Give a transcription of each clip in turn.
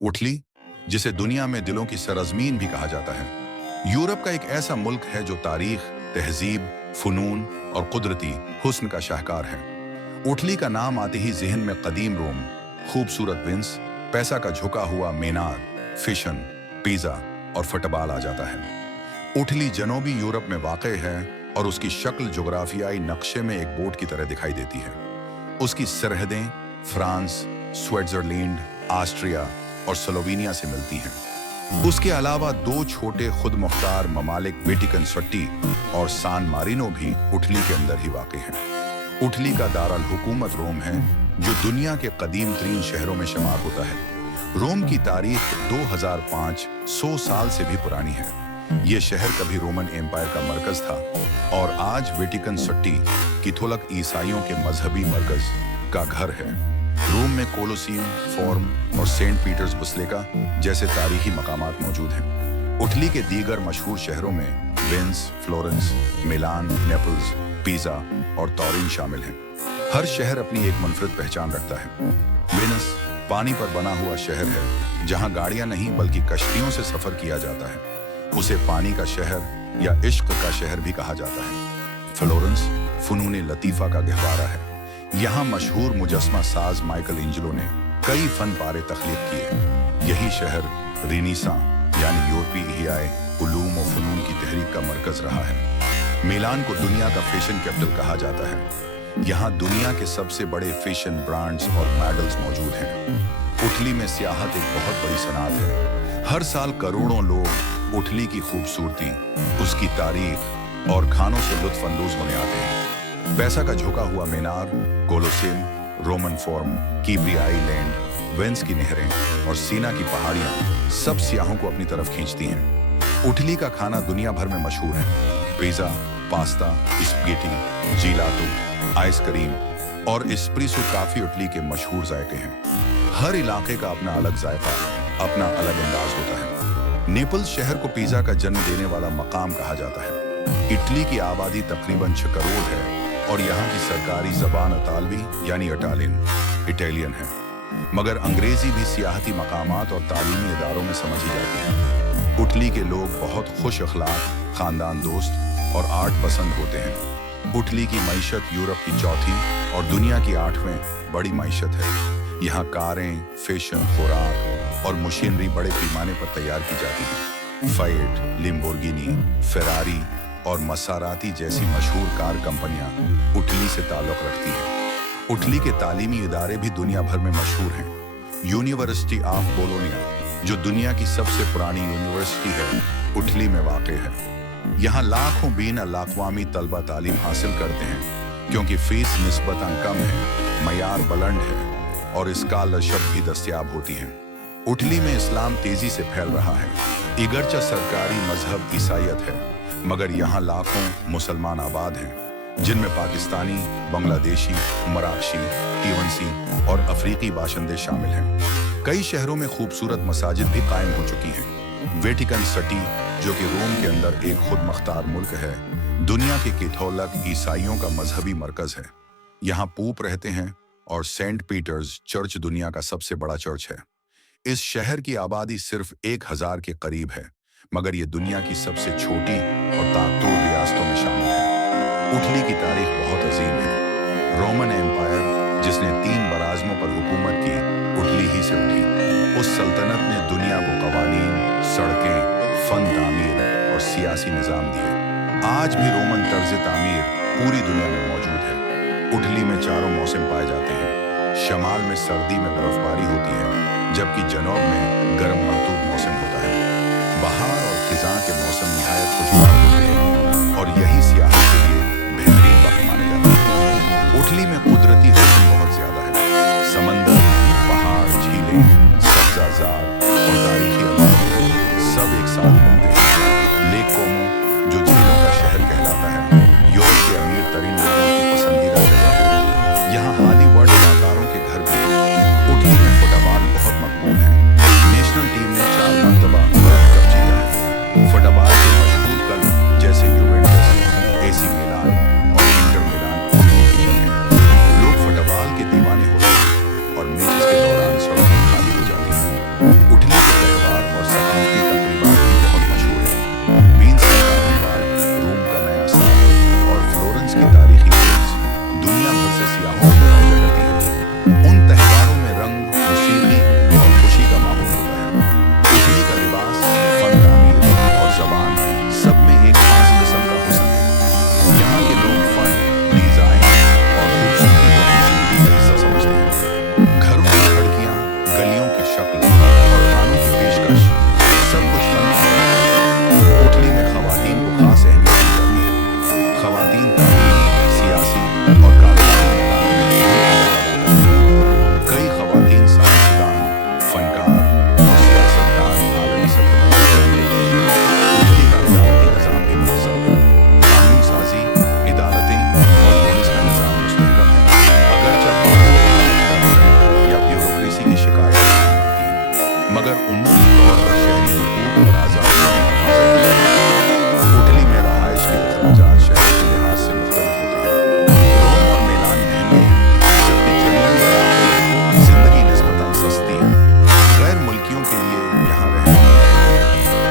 उठली, जिसे दुनिया में दिलों की सरजमीन भी कहा जाता है, यूरोप का एक ऐसा मुल्क है जो तारीख, तहजीब, फनून और कुदरती हुस्न का शाहकार है। उठली का नाम आते ही जहन में कदीम रोम, खूबसूरत विंस, पैसा का झुका हुआ मीनार, फिशन, पिज़्ज़ा और फुटबॉल आ जाता है। उठली जनूबी यूरोप में वाक़ है और उसकी शक्ल जोग्राफियाई नक्शे में एक बोट की तरह दिखाई देती है। उसकी सरहदें फ्रांस, स्विट्जरलैंड, ऑस्ट्रिया और स्लोवेनिया से मिलती हैं। उसके अलावा दो छोटे खुद मुख्तार ममालिक वेटिकन सिटी और सान मारिनो भी उठली के अंदर ही वाक़ हैं। उठली का दारुल हुकूमत रोम है, जो दुनिया के कदीम तरीन शहरों में शुमार होता है। रोम की तारीख 2500 साल से भी पुरानी है। ये शहर कभी रोमन एम्पायर का मरकज था और आज वेटिकन सिटी कैथोलिक ईसाइयों के मजहबी मरकज का घर है। रोम में कोलोसीयम, फोरम और सेंट पीटर्स बसिलिका जैसे तारीखी मकामात मौजूद हैं। उठली के दीगर मशहूर शहरों में वेनिस, फ्लोरेंस, मिलान, नेपल्स, पिज़ा और तुरीन शामिल हैं। हर शहर अपनी एक मुनफरद पहचान रखता है। वेनिस पानी पर बना हुआ शहर है, जहां गाड़ियां नहीं बल्कि कश्तियों से सफर किया जाता है। उसे पानी का शहर या इश्क का शहर भी कहा जाता है। फ्लोरेंस फनून लतीफ़ा का गहवारा है। यहाँ मशहूर मुजस्मा साज माइकल एंजेलो ने कई फन पारे तख्लीक किए। यही शहर रेनेसां यानी यूरोपीय इहियाए उलूम और फनून की तहरीक का मरकज रहा है। मिलान को दुनिया का फैशन कैपिटल कहा जाता है। यहाँ दुनिया के सबसे बड़े फैशन ब्रांड्स और मॉडल्स मौजूद हैं। उठली में सियाहत एक बहुत बड़ी सनात है। हर साल करोड़ों लोग उठली की खूबसूरती, उसकी तारीख और खानों से लुत्फ अंदोज होने आते हैं। पैसा का झुका हुआ मीनार, Colosseum, Roman forum, कीब्रियाई land, Venice की नहरें और सीना की पहाड़ियां सब सियाहों को अपनी तरफ खींचती हैं। उठली का खाना दुनिया भर में मशहूर है। पिज़्ज़ा, पास्ता, स्पगेटी, जीलाटो, आइसक्रीम और एस्प्रेसो काफी उठली के मशहूर जायके हैं। हर इलाके का अपना अलग जायका, अपना अलग अंदाज होता है। नेपल्स शहर को पिज़्ज़ा का जन्म देने वाला मकाम कहा जाता है। इटली की आबादी तकरीबन 6 करोड़ है और यहाँ की सरकारी जबान इतालवी यानी इटालियन है, मगर अंग्रेजी भी सियाहती मकामात और तालीमी इदारों में समझी जाती है। उठली के लोग बहुत खुश अखलाक, खानदान दोस्त और आर्ट पसंद होते हैं। उठली की मईशत यूरोप की चौथी और दुनिया की 8वें बड़ी मईशत है। यहाँ कारें, फैशन, खुराक और मशीनरी बड़े पैमाने पर तैयार की जाती है। फाइट, लिम्बोर्गिनी, फेरारी और मसाराती जैसी मशहूर कार कंपनियां उठली से ताल्लुक रखती हैं। उठली के तालीमी इदारे भी दुनिया भर में मशहूर हैं। यूनिवर्सिटी ऑफ बोलोनिया, जो दुनिया की सबसे पुरानी यूनिवर्सिटी है, उठली में वाक़ है। यहाँ लाखों बीन अल-अक़वामी तलबा तालीम हासिल करते हैं, क्योंकि फीस निस्बतन कम है, मयार बुलंद है और स्कॉलरशिप भी दस्तयाब होती हैं। उठली में इस्लाम तेजी से फैल रहा है। इगरचा सरकारी मजहब ईसाईयत है, मगर यहाँ लाखों मुसलमान आबाद हैं, जिनमें पाकिस्तानी, बांग्लादेशी, मराकशी, तीवंसी और अफ्रीकी बाशिंदे शामिल हैं। कई शहरों में खूबसूरत मसाजिद भी कायम हो चुकी हैं। वेटिकन सिटी, जो कि रोम के अंदर एक खुद मुख्तार मुल्क है, दुनिया के कैथोलिक ईसाइयों का मजहबी मरकज है। यहाँ पोप रहते हैं और सेंट पीटर्स चर्च दुनिया का सबसे बड़ा चर्च है। इस शहर की आबादी सिर्फ 1000 के करीब है, मगर ये दुनिया की सबसे छोटी और ताकतवर रियासतों में शामिल है। उठली की तारीख बहुत अजीम है। रोमन एम्पायर, जिसने 3 बराज़मों पर हुकूमत की, उठली ही से उठी। उस सल्तनत ने दुनिया को कवानीन, सड़कें, फन तामीर और सियासी निज़ाम दिए। आज भी रोमन तर्ज तामीर पूरी दुनिया में मौजूद है। उठली में चारों मौसम पाए जाते हैं। शमाल में सर्दी में बर्फबारी होती है, जबकि जनूब में गर्म मरतूब मौसम होता है। बहार और खिज़ां के मौसम निहायत खुशगवार होते हैं और यही सियाहत के लिए बेहतरीन वक्त माने जाते हैं। उठली में कुदरती हुस्न बहुत ज्यादा है। समंदर, पहाड़, झीलें, सब्ज़ाज़ार और तारीखी अमारतें सब एक साथ मिलते हैं। लेक कोमो, जो झीलों का शहर कहलाता है, यूरोप के अमीर तरीन लोगों की पसंदीदा जगह है। यहाँ हॉलीवुड कलाकारों के घर भी हैं। उठली में फुटबॉल बहुत मकबूल है। नेशनल टीम ने 4 मरतबा वर्ल्ड कप जीता है। फुटबॉल के मशहूर क्लब जैसे यूवेंटस, एसी मिलान और इंटर मिलान उठली की हैं। लोग फुटबॉल के दीवाने होते हैं और मैचेस के दौरान सड़कें खाली हो जाती हैं। फर्श, सब कुछ फन है। इटली में खवातीन को खास अहमियत दी जाती है। खवातीन तालीमी, सियासी और कारोबारी मैदान में अहम किरदार अदा करती हैं। कई खवातीन साइंसदान, फनकार और सियासतदान आलमी सतह पर उभरते हैं। इटली का अदालती निज़ाम भी मुनज़्ज़म है। कानून साजी, अदालतें और पुलिस का निज़ाम मुस्तहकम है। अगरचे या ब्यूरोक्रेसी की शिकायत नहीं होती, मगर उम्मूमी तौर पर शहरी हुकूक और आज़ादियों में हिफाज़त की जाती है। इटली में रहाइश के अखराजात शहर के लिहाज से मुख्तलिफ होते हैं। रोम और मिलान महंगे हैं, जबकि जनूबी इलाकों में जिंदगी निस्बतन सस्ती है। गैर मुल्कियों के लिए यहाँ रहना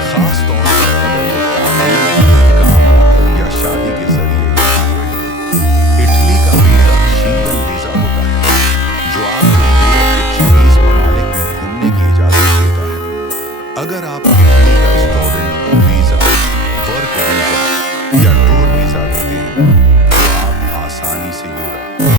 खास तौर पर अगर वो तालीम, काम या शादी के जरिए यहाँ आए। इटली का वीज़ा शेंगन वीज़ा होता है, जो आपको यूरोप के 26 ममालिक में घूमने की इजाज़त देता है। अगर आप